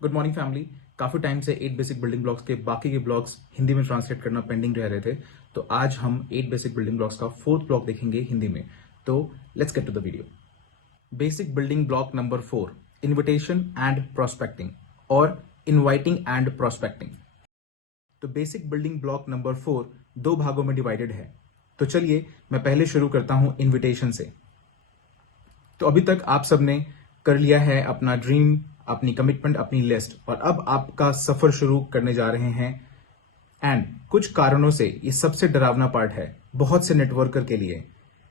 Good morning family. काफी time से 8 basic building blocks के बाकी के ब्लॉक्स हिंदी में ट्रांसलेट करना पेंडिंग रह रहे थे, तो आज हम 8 बेसिक बिल्डिंग ब्लॉक्स का 4th ब्लॉक देखेंगे हिंदी में। तो let's get to the video. Basic building block number 4, invitation and prospecting और इनवाइटिंग एंड प्रोस्पेक्टिंग। तो बेसिक बिल्डिंग ब्लॉक नंबर 4 दो भागों में डिवाइडेड है। तो चलिए मैं पहले शुरू करता हूं इन्विटेशन से। तो अभी तक आप सबने कर लिया है अपना ड्रीम, अपनी कमिटमेंट, अपनी लिस्ट, और अब आपका सफर शुरू करने जा रहे हैं। एंड कुछ कारणों से ये सबसे डरावना पार्ट है बहुत से नेटवर्कर के लिए,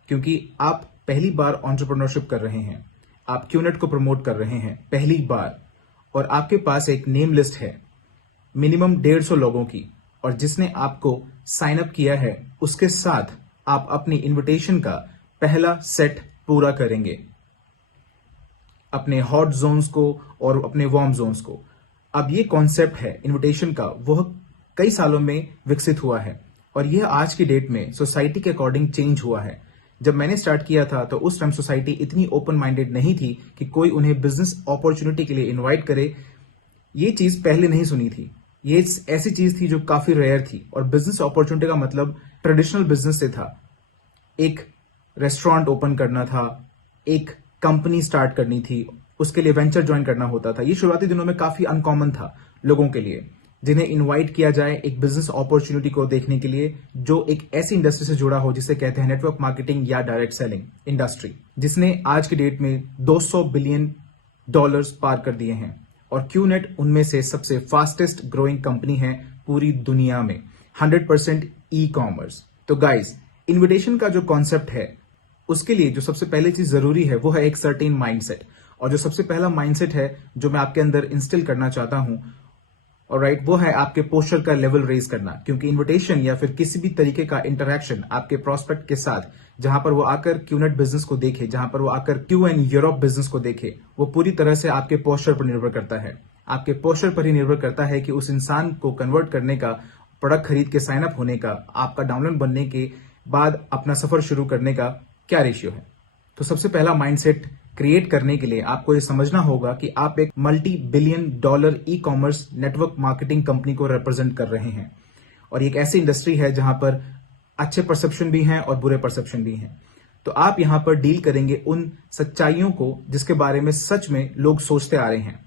क्योंकि आप पहली बार एंटरप्रेन्योरशिप कर रहे हैं, आप क्यूनेट को प्रमोट कर रहे हैं पहली बार, और आपके पास एक नेम लिस्ट है मिनिमम 150 लोगों की, और जिसने आपको साइन अप किया है उसके साथ आप अपनी इन्विटेशन का पहला सेट पूरा करेंगे, अपने हॉट जोन्स को और अपने वार्म जोन्स को। अब ये कॉन्सेप्ट है इन्विटेशन का, वह कई सालों में विकसित हुआ है और यह आज की डेट में सोसाइटी के अकॉर्डिंग चेंज हुआ है। जब मैंने स्टार्ट किया था तो उस टाइम सोसाइटी इतनी ओपन माइंडेड नहीं थी कि कोई उन्हें बिजनेस अपॉर्चुनिटी के लिए इन्वाइट करे। ये चीज पहले नहीं सुनी थी, ये ऐसी चीज थी जो काफी रेयर थी, और बिजनेस अपॉर्चुनिटी का मतलब ट्रेडिशनल बिजनेस से था। एक रेस्टोरेंट ओपन करना था, एक कंपनी स्टार्ट करनी थी, उसके लिए वेंचर ज्वाइन करना होता था। ये शुरुआती दिनों में काफी अनकॉमन था लोगों के लिए, जिन्हें इनवाइट किया जाए एक बिजनेस अपॉर्चुनिटी को देखने के लिए जो एक ऐसी इंडस्ट्री से जुड़ा हो जिसे कहते हैं नेटवर्क मार्केटिंग या डायरेक्ट सेलिंग इंडस्ट्री, जिसने आज की डेट में $200 बिलियन पार कर दिए हैं, और क्यूनेट उनमें से सबसे फास्टेस्ट ग्रोइंग कंपनी है पूरी दुनिया में, 100% ई कॉमर्स। तो गाइज, इन्विटेशन का जो कॉन्सेप्ट है उसके लिए जो सबसे पहले चीज जरूरी है वो है एक सर्टेन माइंडसेट, और जो सबसे पहला माइंडसेट है जो मैं आपके अंदर इंस्टिल करना चाहता हूं, ऑलराइट, वो है आपके पोस्चर का लेवल रेज करना। क्योंकि इन्विटेशन या फिर किसी भी तरीके का इंटरैक्शन आपके प्रोस्पेक्ट के साथ, जहां पर वो आकर क्यूनेट बिजनेस को देखे, जहां पर वो आकर क्यू एंड यूरोप बिजनेस को देखे, वो पूरी तरह से आपके पोस्चर पर निर्भर करता है। आपके पोस्चर पर ही निर्भर करता है कि उस इंसान को कन्वर्ट करने का, प्रोडक्ट खरीद के साइन अप होने का, आपका डाउनलोड बनने के बाद अपना सफर शुरू करने का क्या रेशियो है। तो सबसे पहला माइंडसेट क्रिएट करने के लिए आपको यह समझना होगा कि आप एक multi billion dollar e commerce network marketing company को रिप्रेजेंट कर रहे हैं, और एक ऐसी इंडस्ट्री है जहां पर अच्छे परसेप्शन भी हैं और बुरे परसेप्शन भी हैं। तो आप यहां पर डील करेंगे उन सच्चाइयों को जिसके बारे में सच में लोग सोचते आ रहे हैं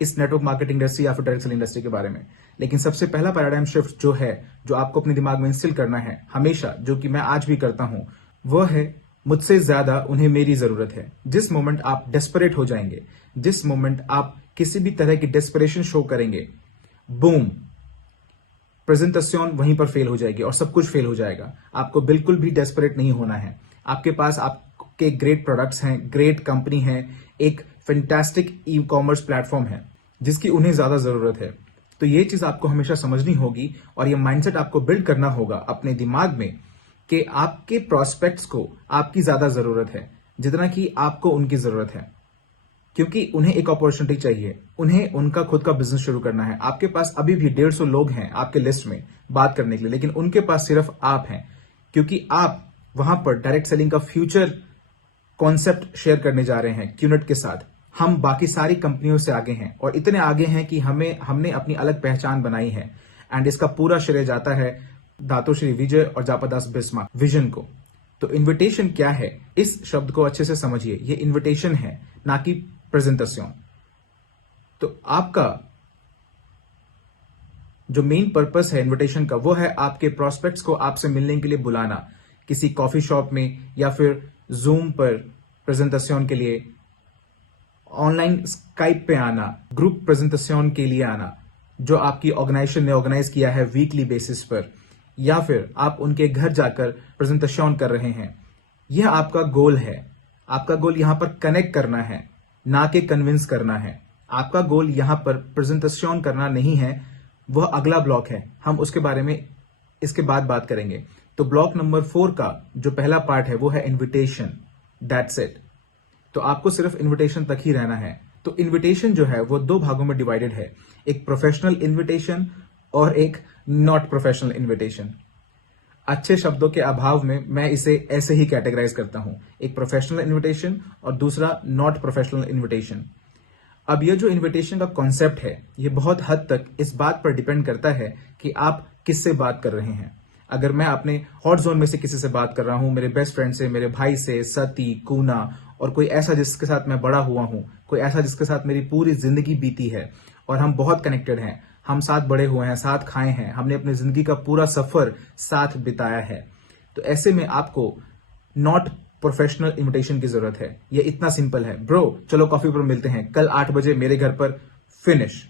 इस नेटवर्क मार्केटिंग इंडस्ट्री या फिर डायरेक्ट सेलिंग इंडस्ट्री के बारे में। लेकिन सबसे पहला पैराडाइम शिफ्ट जो है, जो आपको अपने दिमाग में इंस्टिल करना है हमेशा, जो कि मैं आज भी करता हूं, वह है मुझसे ज्यादा उन्हें मेरी जरूरत है। जिस मोमेंट आप डेस्परेट हो जाएंगे, जिस मोमेंट आप किसी भी तरह की डेस्परेशन शो करेंगे, बूम, प्रेजेंटेशन वहीं पर फेल हो जाएगी और सब कुछ फेल हो जाएगा। आपको बिल्कुल भी डेस्परेट नहीं होना है। आपके पास आपके ग्रेट प्रोडक्ट्स हैं, ग्रेट कंपनी है, एक फैंटास्टिक ई कॉमर्स प्लेटफॉर्म है जिसकी उन्हें ज्यादा जरूरत है। तो ये चीज आपको हमेशा समझनी होगी, और ये माइंडसेट आपको बिल्ड करना होगा अपने दिमाग में कि आपके प्रोस्पेक्ट्स को आपकी ज्यादा जरूरत है जितना कि आपको उनकी जरूरत है, क्योंकि उन्हें एक अपॉर्चुनिटी चाहिए, उन्हें उनका खुद का बिजनेस शुरू करना है। आपके पास अभी भी 150 लोग हैं आपके लिस्ट में बात करने के लिए, लेकिन उनके पास सिर्फ आप हैं, क्योंकि आप वहां पर डायरेक्ट सेलिंग का फ्यूचर कॉन्सेप्ट शेयर करने जा रहे हैं क्यूनेट के साथ। हम बाकी सारी कंपनियों से आगे हैं, और इतने आगे हैं कि हमने अपनी अलग पहचान बनाई है, एंड इसका पूरा श्रेय जाता है दातोश्री विजय और जापादास बिस्मार्क विजन को। तो इन्विटेशन क्या है, इस शब्द को अच्छे से समझिए। ये इन्विटेशन है, ना कि प्रेजेंटेशन। तो आपका जो मेन पर्पस है इन्विटेशन का, वो है आपके प्रोस्पेक्ट्स को आपसे मिलने के लिए बुलाना, किसी कॉफी शॉप में या फिर जूम पर प्रेजेंटेशन के लिए, ऑनलाइन स्काइप पे आना, ग्रुप प्रेजेंटेशन के लिए आना जो आपकी ऑर्गेनाइजेशन ने ऑर्गेनाइज किया है वीकली बेसिस पर, या फिर आप उनके घर जाकर प्रेजेंटेशन कर रहे हैं। यह आपका गोल है। आपका गोल यहां पर कनेक्ट करना है, ना कि कन्विंस करना है। आपका गोल यहां पर प्रेजेंटेशन करना नहीं है, वह अगला ब्लॉक है, हम उसके बारे में इसके बाद बात करेंगे। तो ब्लॉक नंबर 4 का जो पहला पार्ट है वो है इन्विटेशन, दैट्स इट। तो आपको सिर्फ इन्विटेशन तक ही रहना है। तो इन्विटेशन जो है वो दो भागों में डिवाइडेड है, एक प्रोफेशनल इन्विटेशन और एक नॉट प्रोफेशनल इन्विटेशन। अच्छे शब्दों के अभाव में मैं इसे ऐसे ही कैटेगराइज करता हूं, एक प्रोफेशनल इन्विटेशन और दूसरा नॉट प्रोफेशनल इन्विटेशन। अब ये जो इनविटेशन का कॉन्सेप्ट है, ये बहुत हद तक इस बात पर डिपेंड करता है कि आप किससे बात कर रहे हैं। अगर मैं अपने हॉट जोन में से किसी से बात कर रहा हूं, मेरे बेस्ट फ्रेंड से, मेरे भाई से, सती, कूना, और कोई ऐसा जिसके साथ मैं बड़ा हुआ हूं, कोई ऐसा जिसके साथ मेरी पूरी जिंदगी बीती है और हम बहुत कनेक्टेड हैं, हम साथ बड़े हुए हैं, साथ खाए हैं, हमने अपनी जिंदगी का पूरा सफर साथ बिताया है, तो ऐसे में आपको नॉट प्रोफेशनल इन्विटेशन की जरूरत है। ये इतना सिंपल है, ब्रो चलो कॉफी पर मिलते हैं कल 8 बजे मेरे घर पर, फिनिश।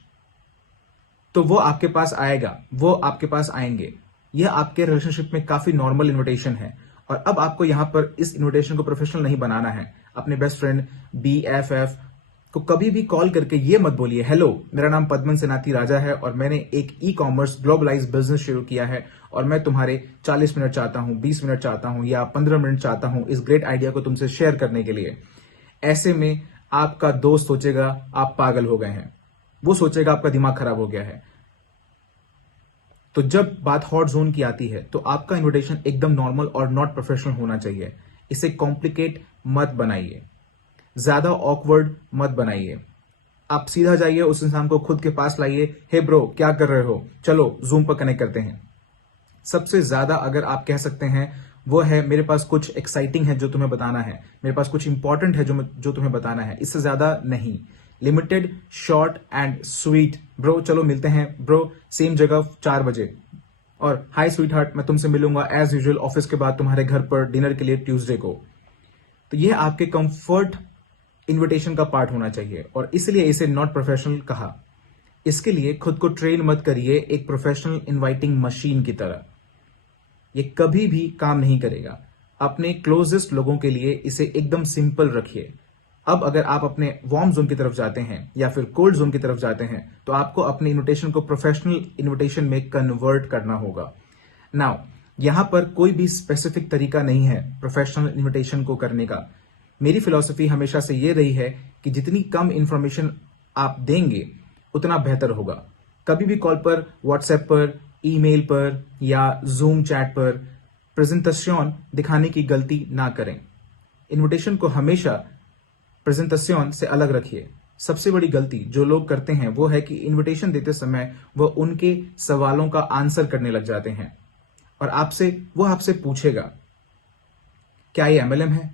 तो वो आपके पास आएगा, वो आपके पास आएंगे। यह आपके रिलेशनशिप में काफी नॉर्मल इन्विटेशन है। और अब आपको यहां पर इस इन्विटेशन को प्रोफेशनल नहीं बनाना है। अपने बेस्ट फ्रेंड BFF को कभी भी कॉल करके ये मत बोलिए, हेलो मेरा नाम पद्मन सेनाती राजा है और मैंने एक ई-कॉमर्स ग्लोबलाइज बिजनेस शुरू किया है और मैं तुम्हारे 40 मिनट चाहता हूं, 20 मिनट चाहता हूं या 15 मिनट चाहता हूं इस ग्रेट आइडिया को तुमसे शेयर करने के लिए। ऐसे में आपका दोस्त सोचेगा आप पागल हो गए हैं, वो सोचेगा आपका दिमाग खराब हो गया है। तो जब बात हॉट जोन की आती है तो आपका इन्विटेशन एकदम नॉर्मल और नॉट प्रोफेशनल होना चाहिए। इसे कॉम्प्लिकेट मत बनाइए, ज्यादा ऑकवर्ड मत बनाइए। आप सीधा जाइए, उस इंसान को खुद के पास लाइए, हे ब्रो क्या कर रहे हो, चलो जूम पर कनेक्ट करते हैं। सबसे ज्यादा अगर आप कह सकते हैं वो है, मेरे पास कुछ एक्साइटिंग है जो तुम्हें बताना है, मेरे पास कुछ इंपॉर्टेंट है जो तुम्हें बताना है। इससे ज्यादा नहीं, limited, short and sweet. Bro चलो मिलते हैं ब्रो, सेम जगह 4 बजे। और हाय स्वीट हार्ट, मैं तुमसे मिलूंगा एज यूजुअल ऑफिस के बाद तुम्हारे घर पर डिनर के लिए ट्यूसडे को। तो यह आपके कंफर्ट इन्विटेशन का पार्ट होना चाहिए और इसलिए इसे नॉट प्रोफेशनल कहा। इसके लिए खुद को ट्रेन मत करिए एक प्रोफेशनल इनवाइटिंग मशीन की तरह, ये कभी भी काम नहीं करेगा। अपने क्लोजेस्ट लोगों के लिए इसे एकदम सिंपल रखिए। अब अगर आप अपने वार्म जोन की तरफ जाते हैं या फिर कोल्ड जोन की तरफ जाते हैं तो आपको अपने इन्विटेशन को प्रोफेशनल इन्विटेशन में कन्वर्ट करना होगा। नाउ यहां पर कोई भी स्पेसिफिक तरीका नहीं है प्रोफेशनल इन्विटेशन को करने का। मेरी फिलॉसफी हमेशा से ये रही है कि जितनी कम इंफॉर्मेशन आप देंगे उतना बेहतर होगा। कभी भी कॉल पर, व्हाट्सएप पर, ईमेल पर या जूम चैट पर प्रेजेंटेशन दिखाने की गलती ना करें। इन्विटेशन को हमेशा प्रेजेंटेशन से अलग रखिए। सबसे बड़ी गलती जो लोग करते हैं वो है कि इन्विटेशन देते समय वो उनके सवालों का आंसर करने लग जाते हैं और आपसे पूछेगा, क्या ये MLM है,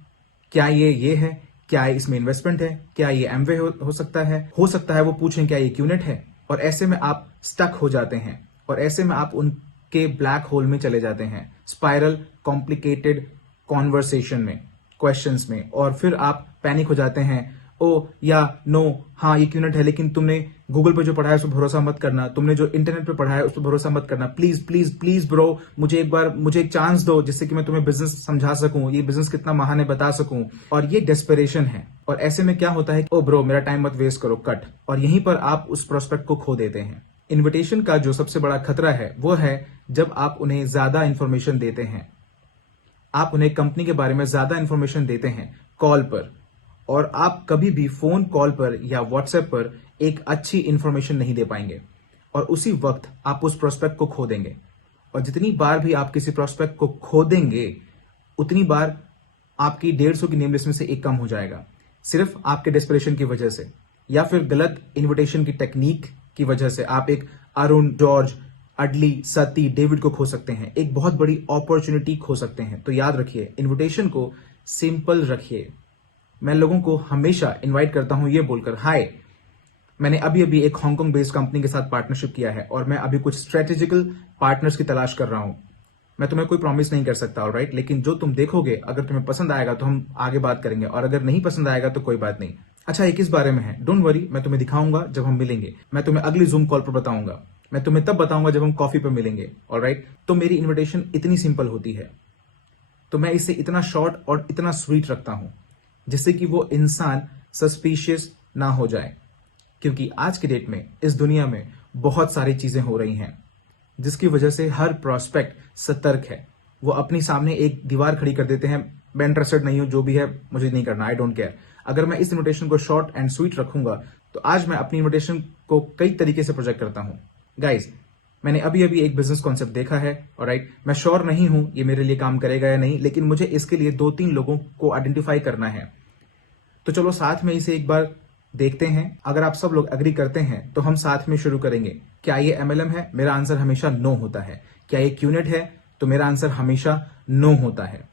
क्या ये है, क्या इसमें इन्वेस्टमेंट है, क्या ये एमवे हो सकता है वो पूछें क्या ये क्यूनेट है। और ऐसे में आप स्टक हो जाते हैं और ऐसे में आप उनके ब्लैक होल में चले जाते हैं, स्पाइरल कॉम्प्लिकेटेड कॉन्वर्सेशन में, क्वेश्चंस में, और फिर आप पैनिक हो जाते हैं, ओ या नो, हाँ ये क्यूनेट है, लेकिन तुमने गूगल पे जो पढ़ा है उस पर भरोसा मत करना, तुमने जो इंटरनेट पे पढ़ा है उस पर भरोसा मत करना, प्लीज प्लीज प्लीज ब्रो मुझे एक चांस दो जिससे कि मैं तुम्हें बिजनेस समझा सकूं, ये बिजनेस कितना महान है बता सकूं। और ये डेस्परेशन है। और ऐसे में क्या होता है, ओ ब्रो मेरा टाइम मत वेस्ट करो, कट। और यहीं पर आप उस प्रोस्पेक्ट को खो देते हैं। इन्विटेशन का जो सबसे बड़ा खतरा है वो है जब आप उन्हें ज्यादा इंफॉर्मेशन देते हैं, आप उन्हें कंपनी के बारे में ज्यादा इंफॉर्मेशन देते हैं कॉल पर, और आप कभी भी फोन कॉल पर या व्हाट्सएप पर एक अच्छी इंफॉर्मेशन नहीं दे पाएंगे और उसी वक्त आप उस प्रोस्पेक्ट को खो देंगे। और जितनी बार भी आप किसी प्रोस्पेक्ट को खो देंगे उतनी बार आपकी 150 की नेम लिस्ट में से एक कम हो जाएगा, सिर्फ आपके डेस्परेशन की वजह से या फिर गलत इन्विटेशन की टेक्निक की वजह से। आप एक अरुण, जॉर्ज, अडली, सती, डेविड को खो सकते हैं, एक बहुत बड़ी अपॉर्चुनिटी खो सकते हैं। तो याद रखिए, इन्विटेशन को सिंपल रखिए। मैं लोगों को हमेशा इनवाइट करता हूं ये बोलकर, हाय मैंने अभी एक हांगकांग बेस्ड कंपनी के साथ पार्टनरशिप किया है और मैं अभी कुछ स्ट्रेटेजिकल पार्टनर्स की तलाश कर रहा हूं। मैं तुम्हें कोई प्रॉमिस नहीं कर सकता, ऑलराइट, लेकिन जो तुम देखोगे अगर तुम्हें पसंद आएगा तो हम आगे बात करेंगे और अगर नहीं पसंद आएगा तो कोई बात नहीं। अच्छा ये किस बारे में है, डोंट वरी, मैं तुम्हें दिखाऊंगा जब हम मिलेंगे, मैं तुम्हें अगली जूम कॉल पर बताऊंगा, मैं तुम्हें तब बताऊंगा जब हम कॉफी पर मिलेंगे, ऑलराइट। तो मेरी इन्विटेशन इतनी सिंपल होती है, तो मैं इसे इतना शॉर्ट और इतना स्वीट रखता हूं जिससे कि वो इंसान सस्पिशियस ना हो जाए। क्योंकि आज की डेट में इस दुनिया में बहुत सारी चीजें हो रही हैं जिसकी वजह से हर प्रोस्पेक्ट सतर्क है। वो अपनी सामने एक दीवार खड़ी कर देते हैं, मैं इंटरेस्टेड नहीं हूं, जो भी है मुझे नहीं करना, आई डोंट केयर। अगर मैं इस इन्विटेशन को शॉर्ट एंड स्वीट रखूंगा तो आज मैं अपनी इन्विटेशन को कई तरीके से प्रोजेक्ट करता हूं। गाइज, मैंने अभी एक बिजनेस कॉन्सेप्ट देखा है, ऑलराइट, मैं श्योर नहीं हूं ये मेरे लिए काम करेगा या नहीं, लेकिन मुझे इसके लिए 2-3 लोगों को आइडेंटिफाई करना है। तो चलो साथ में इसे एक बार देखते हैं, अगर आप सब लोग एग्री करते हैं तो हम साथ में शुरू करेंगे। क्या ये MLM है? मेरा आंसर हमेशा नो होता है। क्या ये QNET है? तो मेरा आंसर हमेशा नो होता है।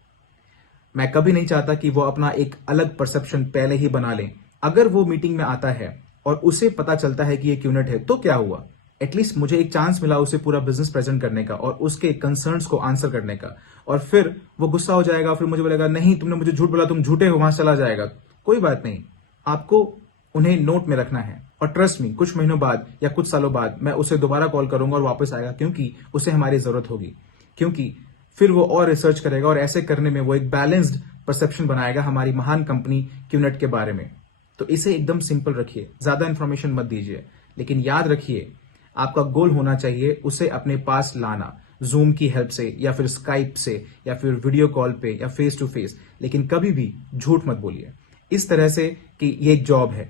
मैं कभी नहीं चाहता कि वो अपना एक अलग परसेप्शन पहले ही बना लें। अगर वो मीटिंग में आता है और उसे पता चलता है कि ये QNET है, तो क्या हुआ? एटलीस्ट मुझे एक चांस मिला उसे पूरा बिजनेस प्रेजेंट करने का और उसके कंसर्न्स को आंसर करने का। और फिर वो गुस्सा हो जाएगा, फिर मुझे बोलेगा नहीं तुमने मुझे झूठ बोला, तुम झूठे हो, वहां चला जाएगा। कोई बात नहीं, आपको उन्हें नोट में रखना है। और ट्रस्ट मी, कुछ महीनों बाद या कुछ सालों बाद मैं उसे दोबारा कॉल करूंगा और वापस आएगा, क्योंकि उसे हमारी जरूरत होगी। क्योंकि फिर वो और रिसर्च करेगा और ऐसे करने में वो एक बैलेंस्ड परसेप्शन बनाएगा हमारी महान कंपनी QNET के बारे में। तो इसे एकदम सिंपल रखिए, ज्यादा इंफॉर्मेशन मत दीजिए, लेकिन याद रखिए आपका गोल होना चाहिए उसे अपने पास लाना, जूम की हेल्प से या फिर स्काइप से या फिर वीडियो कॉल पे या फेस टू फेस। लेकिन कभी भी झूठ मत बोलिए इस तरह से कि ये एक जॉब है,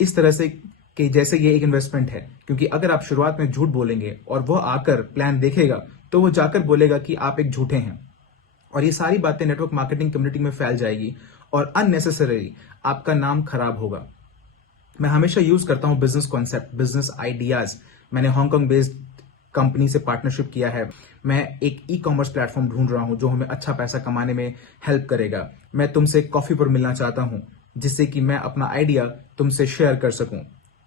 इस तरह से कि जैसे ये एक इन्वेस्टमेंट है। क्योंकि अगर आप शुरुआत में झूठ बोलेंगे और वो आकर प्लान देखेगा तो वो जाकर बोलेगा कि आप एक झूठे हैं, और ये सारी बातें नेटवर्क मार्केटिंग कम्युनिटी में फैल जाएगी और अननेसेसरी आपका नाम खराब होगा। मैं हमेशा यूज करता हूं बिजनेस कॉन्सेप्ट, बिजनेस आइडियाज। मैंने हांगकांग बेस्ड कंपनी से पार्टनरशिप किया है। मैं एक ई-कॉमर्स प्लेटफॉर्म ढूंढ रहा हूं जो हमें अच्छा पैसा कमाने में हेल्प करेगा। मैं तुमसे कॉफी पर मिलना चाहता हूं जिससे कि मैं अपना आइडिया तुमसे शेयर कर सकूं।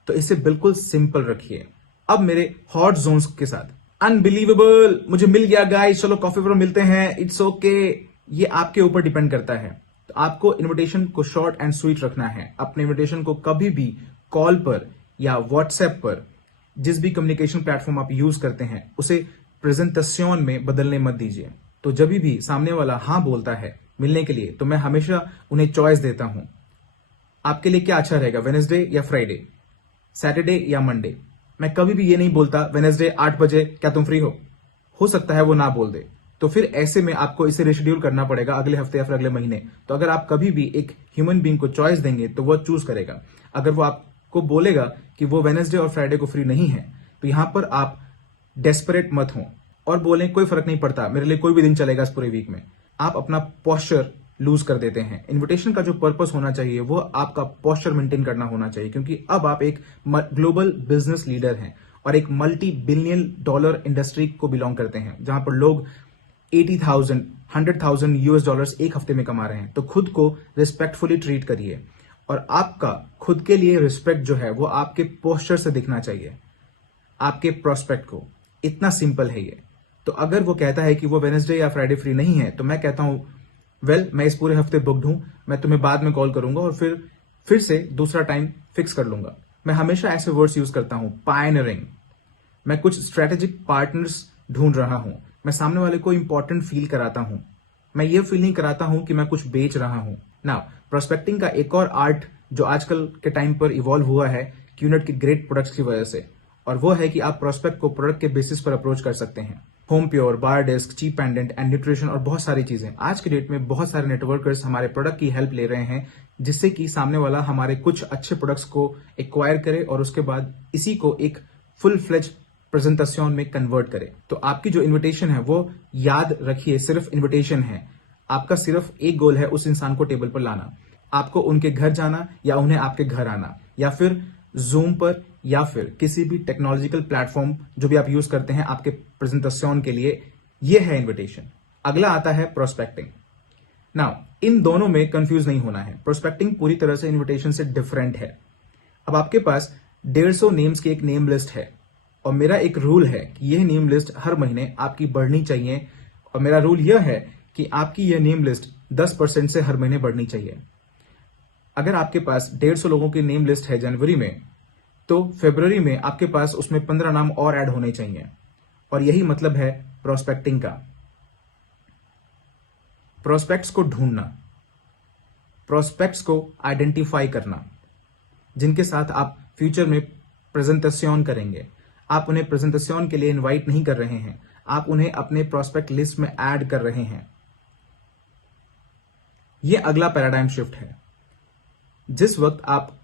तो इसे बिल्कुल सिंपल रखिए। अब मेरे हॉट जोन्स के साथ, अनबिलीवेबल, मुझे मिल गया गाइस, चलो कॉफी पर मिलते हैं, इट्स ओके। ये आपके ऊपर डिपेंड करता है। तो आपको इनविटेशन को शॉर्ट एंड स्वीट रखना है। अपने इनविटेशन को कभी भी कॉल पर या व्हाट्सएप पर, जिस भी कम्युनिकेशन प्लेटफॉर्म आप यूज करते हैं, उसे प्रेजेंटेशन में बदलने मत दीजिए। तो जब भी सामने वाला हाँ बोलता है मिलने के लिए, तो मैं हमेशा उन्हें चॉइस देता हूं। आपके लिए क्या अच्छा रहेगा, वेडनेसडे या फ्राइडे, सैटरडे या मंडे? मैं कभी भी ये नहीं बोलता वेडनेसडे 8 बजे क्या तुम फ्री हो सकता है वो ना बोल दे, तो फिर ऐसे में आपको इसे रिशेड्यूल करना पड़ेगा अगले हफ्ते या फिर अगले महीने। तो अगर आप कभी भी एक ह्यूमन बीइंग को चॉइस देंगे तो वो चूज करेगा। अगर वो आपको बोलेगा कि वो वेडनेसडे और फ्राइडे को फ्री नहीं है, तो यहां पर आप डेस्परेट मत हो और बोलें कोई फर्क नहीं पड़ता, मेरे लिए कोई भी दिन चलेगा इस पूरे वीक में। आप अपना पोस्चर लूज कर देते हैं। इनविटेशन का जो पर्पस होना चाहिए वो आपका पोस्चर मेंटेन करना होना चाहिए, क्योंकि अब आप एक ग्लोबल बिजनेस लीडर हैं और एक मल्टी बिलियन डॉलर इंडस्ट्री को बिलोंग करते हैं, जहां पर लोग 80,000 $100,000 US एक हफ्ते में कमा रहे हैं। तो खुद को रिस्पेक्टफुली ट्रीट करिए और आपका खुद के लिए रिस्पेक्ट जो है वो आपके पोस्चर से दिखना चाहिए, आपके प्रोस्पेक्ट को। इतना सिंपल है ये। तो अगर वो कहता है कि वो वेडनेसडे या फ्राइडे फ्री नहीं है, तो मैं कहता हूं वेल, मैं इस पूरे हफ्ते बुक्ड हूं, मैं तुम्हें बाद में कॉल करूंगा और फिर से दूसरा टाइम फिक्स कर लूंगा। मैं हमेशा ऐसे वर्ड्स यूज करता हूं, पायनियरिंग। मैं कुछ स्ट्रेटेजिक पार्टनर्स ढूंढ रहा हूं। मैं सामने वाले को इंपॉर्टेंट फील कराता हूं। मैं ये फील नहीं कराता हूं कि मैं कुछ बेच रहा हूं ना। प्रोस्पेक्टिंग का एक और आर्ट जो आजकल के टाइम पर इवॉल्व हुआ है QNET के ग्रेट प्रोडक्ट्स की वजह से, और वो है कि आप प्रोस्पेक्ट को प्रोडक्ट के बेसिस पर अप्रोच कर सकते हैं। Home pure, bar desk, cheap pendant and nutrition और बहुत सारी चीजें। आज के डेट में बहुत सारे नेटवर्कर्स हमारे प्रोडक्ट की हेल्प ले रहे हैं, जिससे कि सामने वाला हमारे कुछ अच्छे प्रोडक्ट्स को एक्वायर करे और उसके बाद इसी को एक फुल फ्लेज प्रेजेंटेशन में कन्वर्ट करे। तो आपकी जो इन्विटेशन है वो याद रखिए सिर्फ इन्विटेशन है। आपका सिर्फ एक गोल है, उस इंसान को टेबल पर लाना। आपको उनके घर जाना या उन्हें आपके घर आना, या फिर जूम पर या फिर किसी भी टेक्नोलॉजिकल प्लेटफॉर्म जो भी आप यूज करते हैं आपके प्रेजेंटेशन के लिए, यह है इन्विटेशन। अगला आता है प्रोस्पेक्टिंग। नाउ इन दोनों में कंफ्यूज नहीं होना है। प्रोस्पेक्टिंग पूरी तरह से इन्विटेशन से डिफरेंट है। अब आपके पास 150 नेम्स की एक नेम लिस्ट है और मेरा एक रूल है कि यह नेम लिस्ट हर महीने आपकी बढ़नी चाहिए, और मेरा रूल यह है कि आपकी यह नेम लिस्ट 10% से हर महीने बढ़नी चाहिए। अगर आपके पास 150 लोगों की नेम लिस्ट है जनवरी में, तो फरवरी में आपके पास उसमें 15 नाम और ऐड होने चाहिए। और यही मतलब है प्रोस्पेक्टिंग का। प्रोस्पेक्ट्स को ढूंढना, प्रोस्पेक्ट्स को आइडेंटिफाई करना, जिनके साथ आप फ्यूचर में प्रेजेंटेशन करेंगे। आप उन्हें प्रेजेंटेशन के लिए इनवाइट नहीं कर रहे हैं, आप उन्हें अपने प्रोस्पेक्ट लिस्ट में ऐड कर रहे हैं। यह अगला पैराडाइम शिफ्ट है। जिस वक्त आप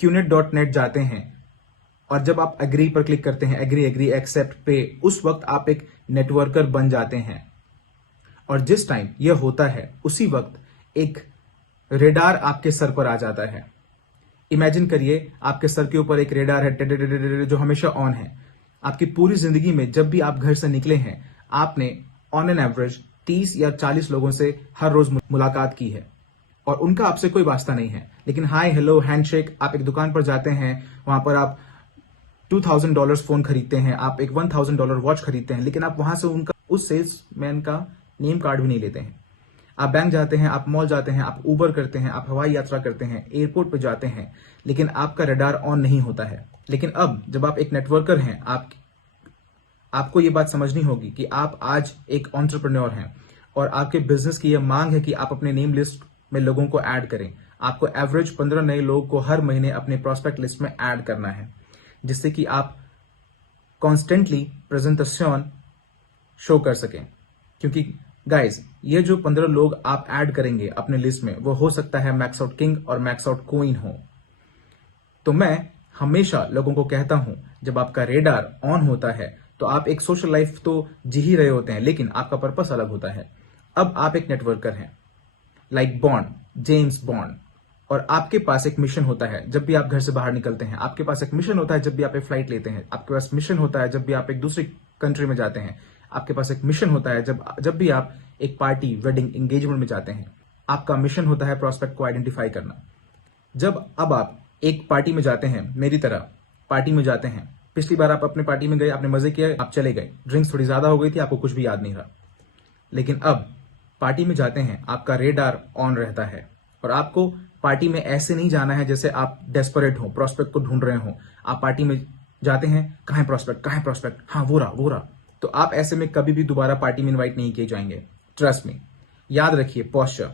QNET.net जाते हैं और जब आप एग्री पर क्लिक करते हैं, एग्री एक्सेप्ट पे, उस वक्त आप एक नेटवर्कर बन जाते हैं। और जिस टाइम यह होता है उसी वक्त एक रेडार आपके सर पर आ जाता है। इमेजिन करिए आपके सर के ऊपर एक रेडार है जो हमेशा ऑन है। आपकी पूरी जिंदगी में जब भी आप घर से निकले हैं, आपने ऑन एन एवरेज 30 या 40 लोगों से हर रोज मुलाकात की है और उनका आपसे कोई वास्ता नहीं है। लेकिन हाय हेलो हैंडशेक, आप एक दुकान पर जाते हैं, वहां पर आप $2000 फोन खरीदते हैं, आप एक $1000 वॉच खरीदते हैं, लेकिन आप वहां से उनका उस सेल्समैन का नेम कार्ड भी नहीं लेते हैं। आप बैंक जाते हैं, आप मॉल जाते हैं, आप उबर करते हैं, आप हवाई यात्रा करते हैं, एयरपोर्ट पे जाते हैं, लेकिन आपका रडार ऑन नहीं होता है। लेकिन अब जब आप एक नेटवर्कर हैं, आपको ये बात समझनी होगी कि आप आज एक एंटरप्रेन्योर हैं और आपके बिजनेस की यह मांग है कि आप अपने नेम लिस्ट में लोगों को ऐड करें। आपको एवरेज 15 नए लोगों को हर महीने अपने प्रोस्पेक्ट लिस्ट में ऐड करना है, जिससे कि आप कॉन्स्टेंटली प्रेजेंटेशन शो कर सकें। क्योंकि गाइज, ये जो 15 लोग आप ऐड करेंगे अपने लिस्ट में, वो हो सकता है मैक्स आउट किंग और मैक्स आउट क्वीन हो। तो मैं हमेशा लोगों को कहता हूं, जब आपका रेडार ऑन होता है तो आप एक सोशल लाइफ तो जी ही रहे होते हैं, लेकिन आपका पर्पस अलग होता है। अब आप एक नेटवर्कर हैं, लाइक बॉन्ड, जेम्स बॉन्ड, और आपके पास एक मिशन होता है जब भी आप घर से बाहर निकलते हैं। आपके पास एक मिशन होता है जब भी आप एक फ्लाइट लेते हैं। आपके पास मिशन होता है जब भी आप एक दूसरी कंट्री में जाते हैं। आपके पास एक मिशन होता है जब भी आप एक पार्टी, वेडिंग, एंगेजमेंट में जाते हैं। आपका मिशन होता है प्रॉस्पेक्ट को आइडेंटिफाई करना। अब आप एक पार्टी में जाते हैं, मेरी तरह पार्टी में जाते हैं। पिछली बार आप अपने पार्टी में गए, आपने मजे किए, आप चले गए, ड्रिंक्स थोड़ी ज्यादा हो गई थी, आपको कुछ भी याद नहीं रहा। लेकिन अब पार्टी में जाते हैं, आपका रेडार ऑन रहता है और आपको पार्टी में ऐसे नहीं जाना है जैसे आप डेस्परेट हो, प्रोस्पेक्ट को ढूंढ रहे हो। आप पार्टी में जाते हैं, कहां है प्रोस्पेक्ट, हाँ वो रहा। तो आप ऐसे में कभी भी दोबारा पार्टी में इन्वाइट नहीं किए जाएंगे। ट्रस्ट मी, याद रखिए पोस्चर।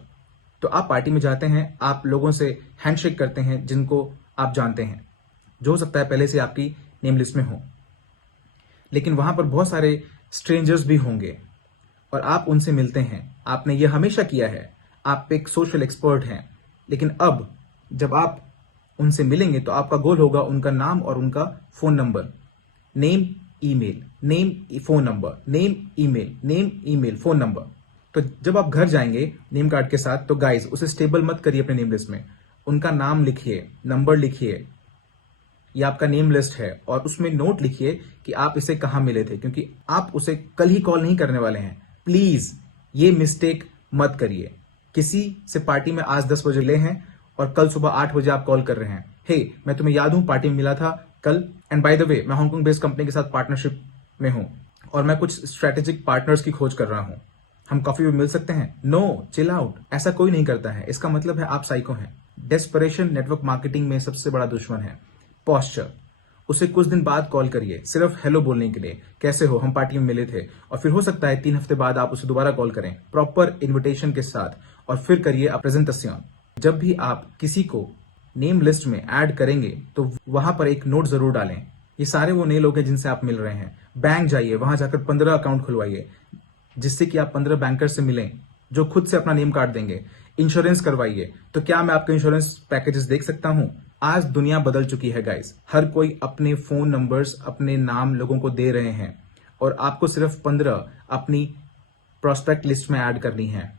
तो आप पार्टी में जाते हैं, आप लोगों से हैंडशेक करते हैं जिनको आप जानते हैं, जो हो सकता है पहले से आपकी नेम लिस्ट में हो। लेकिन वहां पर बहुत सारे स्ट्रेंजर्स भी होंगे और आप उनसे मिलते हैं। आपने ये हमेशा किया है, आप एक सोशल एक्सपर्ट हैं। लेकिन अब जब आप उनसे मिलेंगे तो आपका गोल होगा उनका नाम और उनका phone number, name email, name phone number, name email, name email, phone number. तो जब आप घर जाएंगे नेम कार्ड के साथ, तो गाइज उसे स्टेबल मत करिए अपने नेम लिस्ट में। उनका नाम लिखिए, नंबर लिखिए, ये आपका नेम लिस्ट है, और उसमें नोट लिखिए कि आप इसे कहां मिले थे, क्योंकि आप उसे कल ही कॉल नहीं करने वाले हैं। प्लीज ये मिस्टेक मत करिए। किसी से पार्टी में आज 10 बजे ले हैं और कल सुबह 8 बजे आप कॉल कर रहे हैं, हे मैं तुम्हें याद हूं, पार्टी में मिला था कल, एंड बाय द वे मैं हांगकांग बेस्ड कंपनी के साथ पार्टनरशिप में हूं और मैं कुछ स्ट्रेटेजिक पार्टनर्स की खोज कर रहा हूं, हम कॉफी में मिल सकते हैं। No, chill out. ऐसा कोई नहीं करता है। इसका मतलब है आप साइको हैं। डेस्परेशन नेटवर्क मार्केटिंग में सबसे बड़ा दुश्मन है। पोस्चर, उसे कुछ दिन बाद कॉल करिए सिर्फ हेलो बोलने के लिए, कैसे हो, हम पार्टी में मिले थे, और फिर हो सकता है 3 हफ्ते बाद आप उसे दोबारा कॉल करें प्रॉपर इन्विटेशन के साथ, और फिर करिए प्रेजेंटेशन। जब भी आप किसी को नेम लिस्ट में ऐड करेंगे तो वहां पर एक नोट जरूर डालें, ये सारे वो नए लोग हैं जिनसे आप मिल रहे हैं। बैंक जाइए, वहां जाकर 15 अकाउंट खुलवाइए, जिससे कि आप 15 बैंकर से मिलें जो खुद से अपना नेम कार्ड देंगे। इंश्योरेंस करवाइए। तो क्या मैं आपके इंश्योरेंस पैकेजेस देख सकता हूं? आज दुनिया बदल चुकी है गाइस। हर कोई अपने फोन नंबर्स, अपने नाम लोगों को दे रहे हैं और आपको सिर्फ 15 अपनी प्रोस्पेक्ट लिस्ट में ऐड करनी है।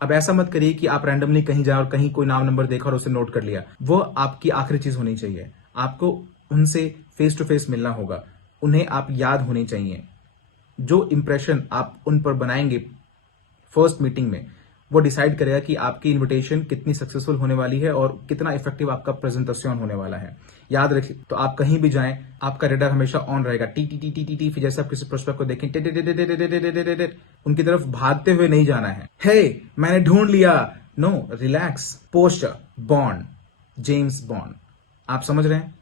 अब ऐसा मत करिए कि आप रैंडमली कहीं जाए और कहीं कोई नाम नंबर देखा और उसे नोट कर लिया। वो आपकी आखिरी चीज होनी चाहिए। आपको उनसे फेस टू फेस मिलना होगा, उन्हें आप याद होने चाहिए। जो इंप्रेशन आप उन पर बनाएंगे फर्स्ट मीटिंग में, वो डिसाइड करेगा कि आपकी इनविटेशन कितनी सक्सेसफुल होने वाली है और कितना इफेक्टिव आपका प्रेजेंटेशन होने वाला है। याद रखिए, तो आप कहीं भी जाएं, आपका रेडार हमेशा ऑन रहेगा। T T T T T T. फिर जैसे आप किसी प्रोस्पेक्ट को देखें, टे टे टे टे टे टे टे टे टे टे, उनकी तरफ भागते हुए नहीं जाना है। हे मैंने ढूंढ लिया। No, relax. Posture, bond, James bond. आप समझ रहे हैं?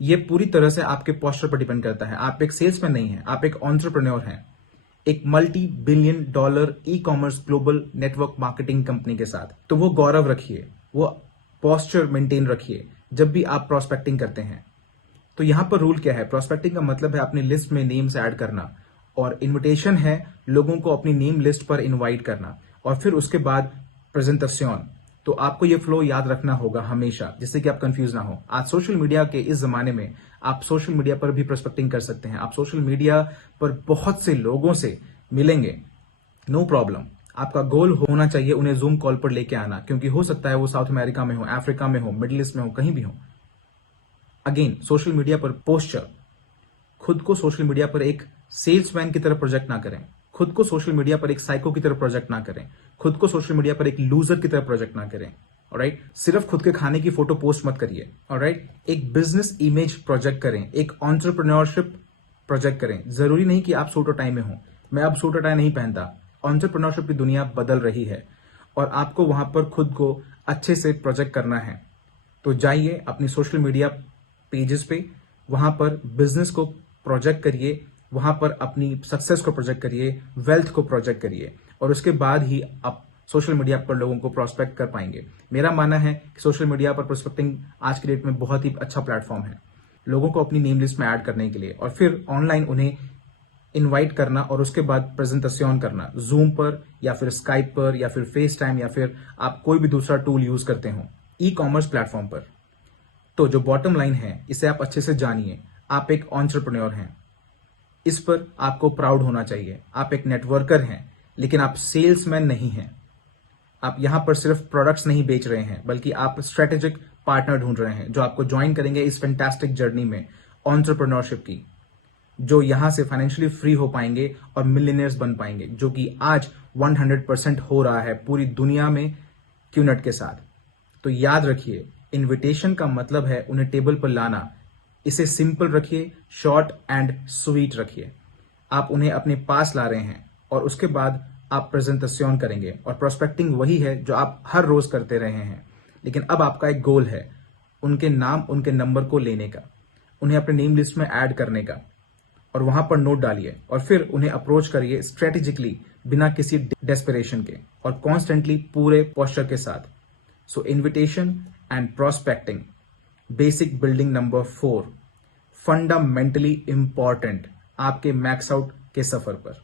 ये पूरी तरह से आपके पोस्चर पर डिपेंड करता है। आप एक सेल्समैन नहीं है, आप एक एंटरप्रेन्योर हैं, एक $multi-billion e commerce global network marketing company के साथ। तो वो गौरव रखिए, वो पोस्चर मेंटेन रखिए जब भी आप प्रोस्पेक्टिंग करते हैं। तो यहां पर रूल क्या है? प्रोस्पेक्टिंग का मतलब है अपनी लिस्ट में नेम्स ऐड करना, और इनविटेशन है लोगों को अपनी नेम लिस्ट पर इनवाइट करना, और फिर उसके बाद प्रेजेंटेशन। तो आपको ये फ्लो याद रखना होगा हमेशा, जिससे कि आप कंफ्यूज ना हो। आज सोशल मीडिया के इस जमाने में आप सोशल मीडिया पर भी प्रोस्पेक्टिंग कर सकते हैं। आप सोशल मीडिया पर बहुत से लोगों से मिलेंगे, नो प्रॉब्लम। आपका गोल होना चाहिए उन्हें जूम कॉल पर लेके आना, क्योंकि हो सकता है वो साउथ अमेरिका में हो, अफ्रीका में हो, मिडिल ईस्ट में हो, कहीं भी हो। अगेन, सोशल मीडिया पर पोस्चर, खुद को सोशल मीडिया पर एक सेल्समैन की तरह प्रोजेक्ट ना करें, खुद को सोशल मीडिया पर एक साइको की तरह प्रोजेक्ट ना करें, खुद को सोशल मीडिया पर एक लूजर की तरह प्रोजेक्ट ना करें। ऑलराइट, सिर्फ खुद के खाने की फोटो पोस्ट मत करिए। ऑलराइट, एक बिजनेस इमेज प्रोजेक्ट करें, एक एंटरप्रेन्योरशिप प्रोजेक्ट करें। जरूरी नहीं कि आप सूट और टाई में हो, मैं अब सूट और टाई नहीं पहनता। एंटरप्रेन्योरशिप की दुनिया बदल रही है और आपको वहां पर खुद को अच्छे से प्रोजेक्ट करना है। तो जाइए अपनी सोशल मीडिया पेजेस पे, वहां पर बिजनेस को प्रोजेक्ट करिए, वहां पर अपनी सक्सेस को प्रोजेक्ट करिए, वेल्थ को प्रोजेक्ट करिए, और उसके बाद ही आप सोशल मीडिया पर लोगों को प्रोस्पेक्ट कर पाएंगे। मेरा मानना है कि सोशल मीडिया पर प्रोस्पेक्टिंग आज की डेट में बहुत ही अच्छा प्लेटफॉर्म है लोगों को अपनी नेम लिस्ट में ऐड करने के लिए, और फिर ऑनलाइन उन्हें इनवाइट करना और उसके बाद प्रेजेंटेशन करना, जूम पर या फिर स्काइप पर या फिर फेस टाइम या फिर आप कोई भी दूसरा टूल यूज करते हो ई कॉमर्स प्लेटफॉर्म पर। तो जो बॉटम लाइन है, इसे आप अच्छे से जानिए, आप एक एंटरप्रेन्योर हैं, इस पर आपको प्राउड होना चाहिए। आप एक नेटवर्कर हैं, लेकिन आप सेल्समैन नहीं हैं। आप यहां पर सिर्फ प्रोडक्ट्स नहीं बेच रहे हैं, बल्कि आप स्ट्रेटेजिक पार्टनर ढूंढ रहे हैं जो आपको ज्वाइन करेंगे इस फैंटास्टिक जर्नी में एंटरप्रेन्योरशिप की, जो यहां से फाइनेंशियली फ्री हो पाएंगे और मिलियनियर्स बन पाएंगे, जो कि आज 100% हो रहा है पूरी दुनिया में क्यूनेट के साथ। तो याद रखिए, इनविटेशन का मतलब है उन्हें टेबल पर लाना। इसे सिंपल रखिए, शॉर्ट एंड स्वीट रखिए। आप उन्हें अपने पास ला रहे हैं और उसके बाद आप प्रेजेंटेशन करेंगे, और प्रोस्पेक्टिंग वही है जो आप हर रोज करते रहे हैं, लेकिन अब आपका एक गोल है उनके नाम, उनके नंबर को लेने का, उन्हें अपने नेम लिस्ट में ऐड करने का, और वहां पर नोट डालिए और फिर उन्हें अप्रोच करिए स्ट्रेटेजिकली, बिना किसी डेस्परेशन के, और कॉन्स्टेंटली पूरे पोस्चर के साथ। So invitation and prospecting, basic building number 4, fundamentally important आपके मैक्स आउट के सफर पर।